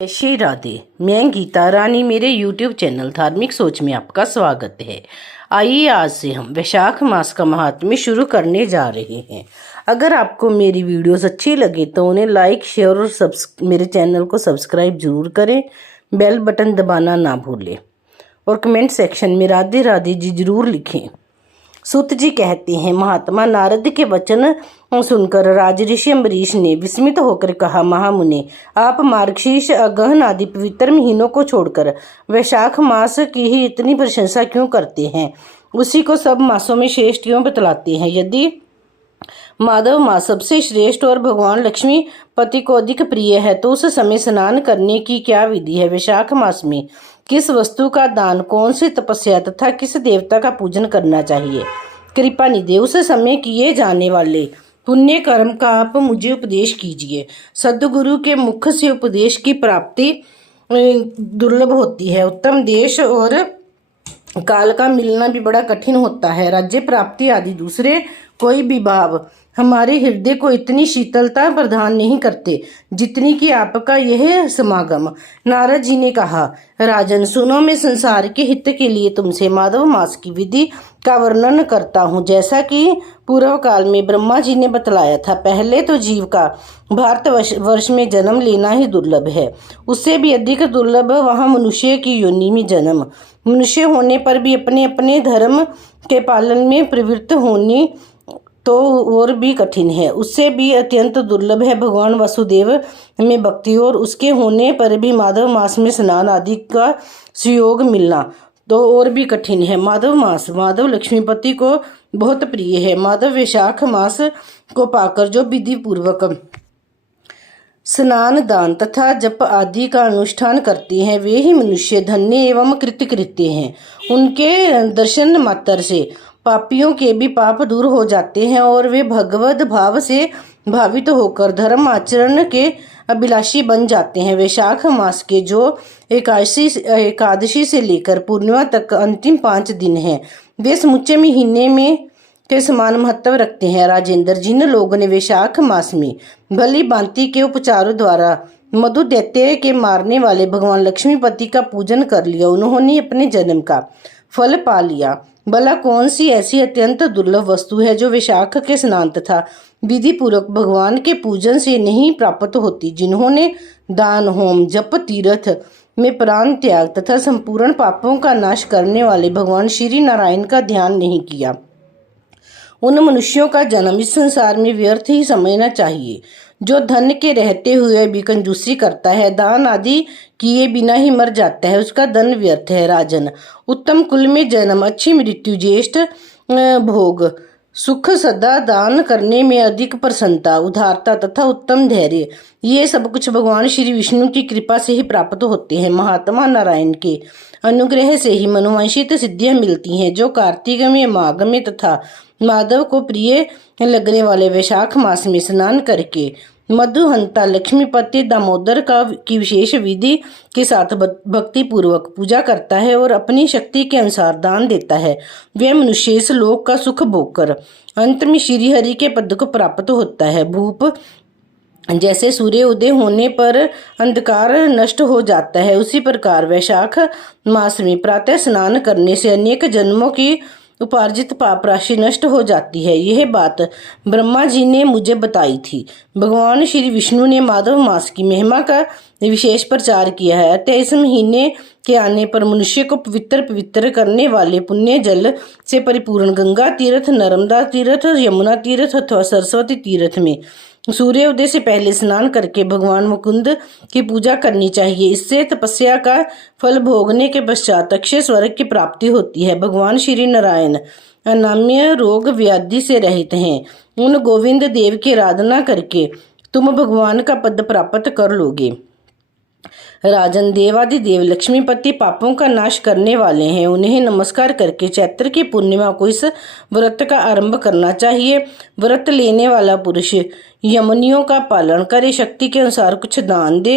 श्री राधे। मैं गीता रानी, मेरे YouTube channel धार्मिक सोच में आपका स्वागत है। आइए आज से हम वैशाख मास का महात्म्य शुरू करने जा रहे हैं। अगर आपको मेरी वीडियोस अच्छी लगे तो उन्हें लाइक, शेयर और मेरे चैनल को सब्सक्राइब जरूर करें। बेल बटन दबाना ना भूलें और कमेंट सेक्शन में राधे राधे जी जरूर लिखें। सूत जी कहते हैं, महात्मा नारद के वचन सुनकर राजऋषि अम्बरीश ने विस्मित होकर कहा, महामुने, आप मार्गशीर्ष, अगहन आदि पवित्र महीनों को छोड़कर वैशाख मास की ही इतनी प्रशंसा क्यों करते हैं? उसी को सब मासों में श्रेष्ठ क्यों बतलाते हैं? यदि माधव मास सबसे श्रेष्ठ और भगवान लक्ष्मी पति को अधिक प्रिय है तो उस समय स्नान करने की क्या विधि है? वैशाख मास में किस वस्तु का दान, कौन सी तपस्या तथा किस देवता का पूजन करना चाहिए? कृपा निधि, उस समय किए जाने वाले पुण्य कर्म का आप मुझे उपदेश कीजिए। सद्गुरु के मुख से उपदेश की प्राप्ति दुर्लभ होती है। उत्तम देश और काल का मिलना भी बड़ा कठिन होता है। राज्य प्राप्ति आदि दूसरे कोई भी भाव हमारे हृदय को इतनी शीतलता प्रदान नहीं करते जितनी कि आपका यह समागम। नारद जी ने कहा, राजन सुनो, मैं संसार के हित के लिए तुमसे माधव मास की विधि का वर्णन करता हूँ। जैसा कि पूर्व काल में ब्रह्मा जी ने बतलाया था, पहले तो जीव का भारत वर्ष में जन्म लेना ही दुर्लभ है। उससे भी अधिक दुर्लभ वहाँ मनुष्य की योनि में जन्म। मनुष्य होने पर भी अपने अपने धर्म के पालन में प्रवृत्त होने तो और भी कठिन है। उससे भी अत्यंत दुर्लभ है भगवान वासुदेव में भक्ति, और उसके होने पर भी माधव मास में स्नान आदि का सुयोग मिलना तो और भी कठिन है। माधव मास माधव लक्ष्मीपति को बहुत प्रिय है। माधव वैशाख मास को पाकर जो विधि पूर्वक स्नान, दान तथा जप आदि का अनुष्ठान करते हैं वे ही मनुष्य धन्य एवं कृतकृत्य हैं। उनके दर्शन मात्र से पापियों के भी पाप दूर हो जाते हैं और वे भगवत भाव से भावित होकर धर्म आचरण के अभिलाषी बन जाते हैं। वैशाख मास के जो एकादशी से लेकर पूर्णिमा तक अंतिम 5 दिन हैं, वे समूचे महीने में के समान महत्व रखते हैं। राजेंद्र, जिन लोगों ने वैशाख मास में भली भांति के उपचारों द्वारा मधु दैत्य के मारने वाले भगवान लक्ष्मीपति का पूजन कर लिया, उन्होंने अपने जन्म का फल पा लिया। भला कौन सी ऐसी अत्यंत दुर्लभ वस्तु है जो वैशाख के स्नान तथा विधि पूर्वक भगवान के पूजन से नहीं प्राप्त होती? जिन्होंने दान, होम, जप, तीर्थ में प्राण त्याग तथा संपूर्ण पापों का नाश करने वाले भगवान श्री नारायण का ध्यान नहीं किया, उन मनुष्यों का जन्म इस संसार में व्यर्थ ही समझना चाहिए। जो धन के रहते हुए भी कंजूसी करता है, दान आदि किए बिना ही मर जाता है, उसका धन व्यर्थ है। राजन, उत्तम कुल में जन्म, अच्छी मृत्यु, ज्येष्ठ भोग, सुख, सदा दान करने में अधिक प्रसन्नता, उदारता तथा उत्तम धैर्य, ये सब कुछ भगवान श्री विष्णु की कृपा से ही प्राप्त होते हैं। महात्मा नारायण के अनुग्रह से ही मनोवांछित सिद्धियां मिलती हैं। जो कार्तिक में, माघ में तथा माधव को प्रिय लगने वाले वैशाख मास में स्नान करके मधुहंता लक्ष्मीपति दामोदर की विशेष विधि के साथ भक्ति पूर्वक पूजा करता है और अपनी शक्ति के अनुसार दान देता है, वह मनुष्य इस लोक का सुख भोग कर अंत में श्री हरि के पद को प्राप्त होता है। भूप जैसे सूर्य उदय होने पर अंधकार नष्ट हो जाता है, उसी प्रकार वैशाख मास में प्रातः स्नान करने से अनेक जन्मों की उपार्जित पाप राशि नष्ट हो जाती है। यह बात ब्रह्मा जी ने मुझे बताई थी। भगवान श्री विष्णु ने माधव मास की महिमा का विशेष प्रचार किया है। अतः इस महीने के आने पर मनुष्य को पवित्र करने वाले पुण्य जल से परिपूर्ण गंगा तीर्थ, नर्मदा तीर्थ, यमुना तीर्थ अथवा सरस्वती तीर्थ में सूर्योदय से पहले स्नान करके भगवान मुकुंद की पूजा करनी चाहिए। इससे तपस्या का फल भोगने के पश्चात अक्षय स्वर्ग की प्राप्ति होती है। भगवान श्री नारायण अनाम्य रोग व्याधि से रहित हैं। उन गोविंद देव की आराधना करके तुम भगवान का पद प्राप्त कर लोगे। राजन, देवादिदेव लक्ष्मीपति पापों का नाश करने वाले हैं। उन्हें नमस्कार करके चैत्र की पूर्णिमा को इस व्रत का आरंभ करना चाहिए। व्रत लेने वाला पुरुष यमनियों का पालन करे, शक्ति के अनुसार कुछ दान दे,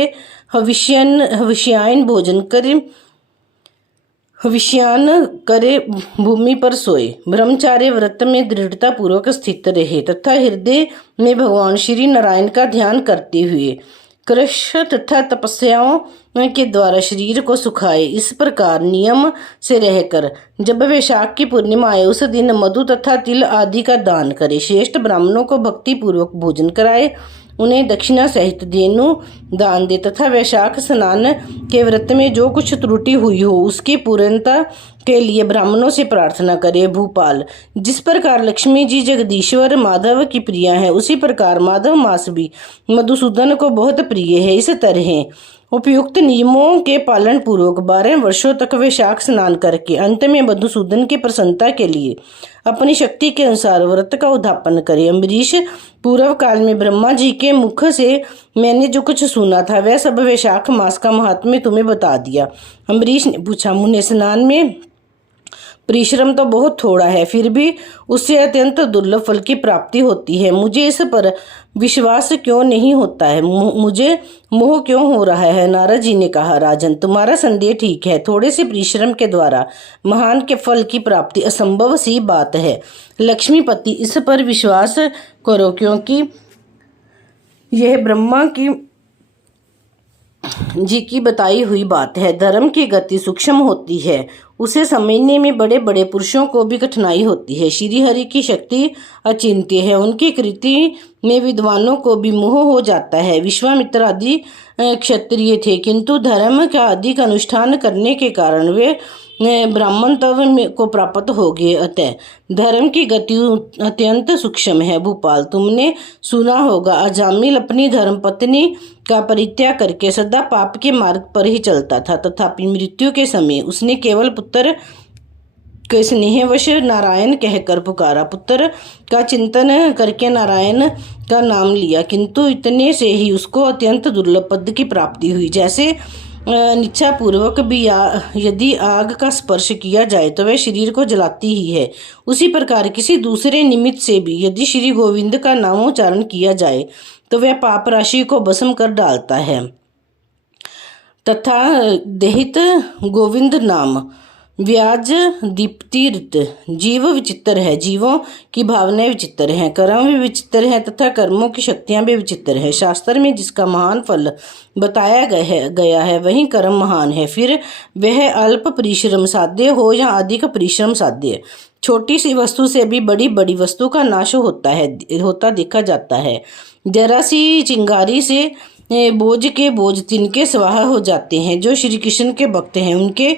हविष्यायन भोजन करे, हविष्यान करे, भूमि पर सोए, ब्रह्मचार्य व्रत में दृढ़ता पूर्वक स्थित रहे तथा हृदय में भगवान श्री नारायण का ध्यान करते हुए कृष्ण तथा तपस्याओं के द्वारा शरीर को सुखाए। इस प्रकार नियम से रहकर जब वैशाख की पूर्णिमा आए उस दिन मधु तथा तिल आदि का दान करे। श्रेष्ठ ब्राह्मणों को भक्ति पूर्वक भोजन कराए, उन्हें दक्षिणा सहित धेनु दान दे तथा वैशाख स्नान के व्रत में जो कुछ त्रुटि हुई हो उसकी पूर्णता के लिए ब्राह्मणों से प्रार्थना करे। भूपाल, जिस प्रकार लक्ष्मी जी जगदीश्वर माधव की प्रिया है, उसी प्रकार माधव मास भी मधुसूदन को बहुत प्रिय है। इस तरह उपयुक्त नियमों के पालन पूर्वक 12 वर्षों तक वैशाख स्नान करके अंत में मधुसूदन की प्रसन्नता के लिए अपनी शक्ति के अनुसार व्रत का उद्यापन करे। अम्बरीश, पूर्व काल में ब्रह्मा जी के मुख से मैंने जो कुछ सुना था वह सब वैशाख मास का महात्म्य तुम्हें बता दिया। अम्बरीश ने पूछा, मुने, स्नान में परिश्रम तो बहुत थोड़ा है, फिर भी उससे अत्यंत दुर्लभ फल की प्राप्ति होती है। मुझे इस पर विश्वास क्यों नहीं होता है, मुझे मोह क्यों हो रहा है? नारद जी ने कहा, राजन, तुम्हारा संदेह ठीक है। थोड़े से परिश्रम के द्वारा महान के फल की प्राप्ति असंभव सी बात है। लक्ष्मीपति, इस पर विश्वास करो, क्योंकि यह ब्रह्मा जी की बताई हुई बात है। धर्म की गति सूक्ष्म होती है, उसे समझने में बड़े बड़े पुरुषों को भी कठिनाई होती है। श्री हरि की शक्ति अचिंत्य है, उनकी कृति में विद्वानों को भी मोह हो जाता है। विश्वामित्र आदि क्षत्रिय थे, किंतु धर्म का अधिक अनुष्ठान करने के कारण वे ब्राह्मण तव को प्राप्त हो गए। अतः धर्म की गति अत्यंत सूक्ष्म है। भूपाल, तुमने सुना होगा अजामिल अपनी धर्म पत्नी का परित्याग करके सदा पाप के मार्ग पर ही चलता था, तथापि मृत्यु के समय उसने केवल पुत्र के स्नेहवश नारायण कहकर पुकारा। पुत्र का चिंतन करके नारायण का नाम लिया, किंतु इतने से ही उसको अत्यंत दुर्लभ पद की प्राप्ति हुई। जैसे निष्ठा पूर्वक भी यदि आग का स्पर्श किया जाए तो वह शरीर को जलाती ही है, उसी प्रकार किसी दूसरे निमित्त से भी यदि श्री गोविंद का नामोच्चारण किया जाए तो वह पाप राशि को भस्म कर डालता है। तथा देहित गोविंद नाम व्याज दीप्तिरत। जीव विचित्र है, जीवों की भावनाएं विचित्र हैं, कर्म भी विचित्र हैं तथा कर्मों की शक्तियां भी विचित्र है। शास्त्र में जिसका महान फल बताया गया है वही कर्म महान है, फिर वह अल्प परिश्रम साध्य हो या अधिक परिश्रम साध्य। छोटी सी वस्तु से भी बड़ी बड़ी वस्तु का नाश होता देखा जाता है। जरा सी चिंगारी से बोझ के बोझ तिनके स्वाहा हो जाते हैं। जो श्री कृष्ण के भक्त हैं उनके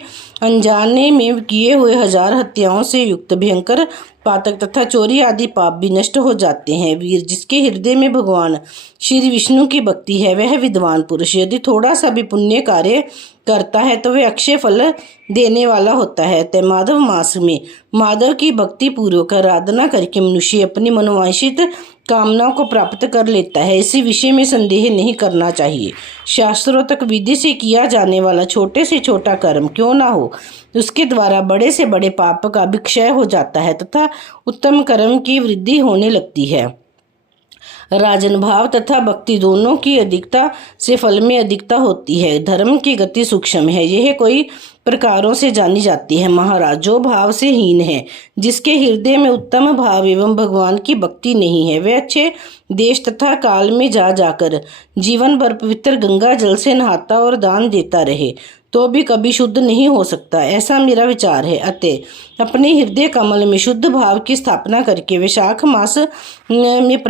अनजाने में किए हुए 1000 हत्याओं से युक्त भयंकर पातक तथा चोरी आदि पाप भी नष्ट हो जाते हैं। वीर, जिसके हृदय में भगवान श्री विष्णु की भक्ति है वह विद्वान पुरुष यदि थोड़ा सा भी पुण्य कार्य करता है तो वह अक्षय फल देने वाला होता है। तय माधव मास में माधव की भक्ति पूर्वक आराधना करके मनुष्य अपनी मनोवांछित कामनाओं को प्राप्त कर लेता है। इसी विषय में संदेह नहीं करना चाहिए। शास्त्रों तक विधि से किया जाने वाला छोटे से छोटा कर्म क्यों ना हो, उसके द्वारा बड़े से बड़े पाप का भी क्षय हो जाता है तथा उत्तम कर्म की वृद्धि होने लगती है। राजन, भाव तथा भक्ति दोनों की अधिकता से फल में अधिकता होती है। धर्म की गति सूक्ष्म है, यह कोई प्रकारों से जानी जाती है। महाराज, जो भाव से हीन है, जिसके हृदय में उत्तम भाव एवं भगवान की भक्ति नहीं है, वह अच्छे देश तथा काल में जाकर जीवन भर पवित्र गंगा जल से नहाता और दान देता रहे तो भी कभी शुद्ध नहीं हो सकता, ऐसा मेरा विचार है। अतः अपने हृदय कमल में शुद्ध भाव की स्थापना करके वैशाख मास में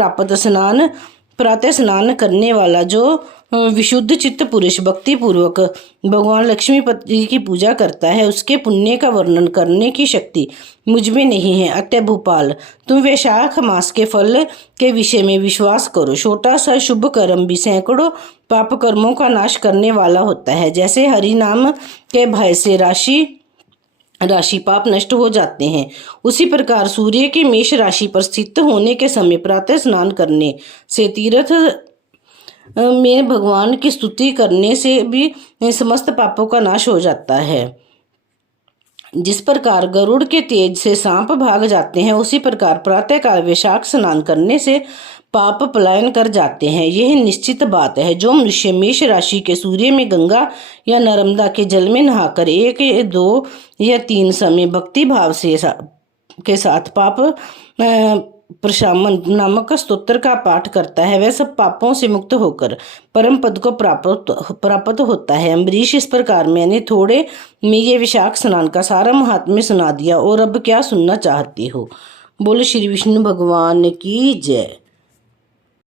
प्रातः स्नान करने वाला जो विशुद्ध चित्त पुरुष भक्ति पूर्वक भगवान लक्ष्मीपति की पूजा करता है उसके पुण्य का वर्णन करने की शक्ति मुझ में नहीं है। अतः भूपाल, तुम वैशाख मास के फल के विषय में विश्वास करो। छोटा सा शुभ कर्म भी सैकड़ों पाप कर्मों का नाश करने वाला होता है। जैसे हरि नाम के भय से राशि पाप नष्ट हो जाते हैं, उसी प्रकार सूर्य के मेष राशि पर स्थित होने के समय प्रातः स्नान करने से तीर्थ में भगवान की स्तुति करने से भी समस्त पापों का नाश हो जाता है। जिस प्रकार गरुड़ के तेज से सांप भाग जाते हैं, उसी प्रकार प्रातःकाल वैशाख स्नान करने से पाप पलायन कर जाते हैं। यह निश्चित बात है। जो मनुष्य मेष राशि के सूर्य में गंगा या नर्मदा के जल में नहाकर 1, 2 या 3 समय भक्ति भाव के साथ पाप प्रशामन नामक स्तोत्र का पाठ करता है वह सब पापों से मुक्त होकर परम पद को प्राप्त होता है। अम्बरीश, इस प्रकार मैंने थोड़े में ये विशाख स्नान का सारा महात्म्य सुना दिया और अब क्या सुनना चाहती हो। बोले श्री विष्णु भगवान की जय।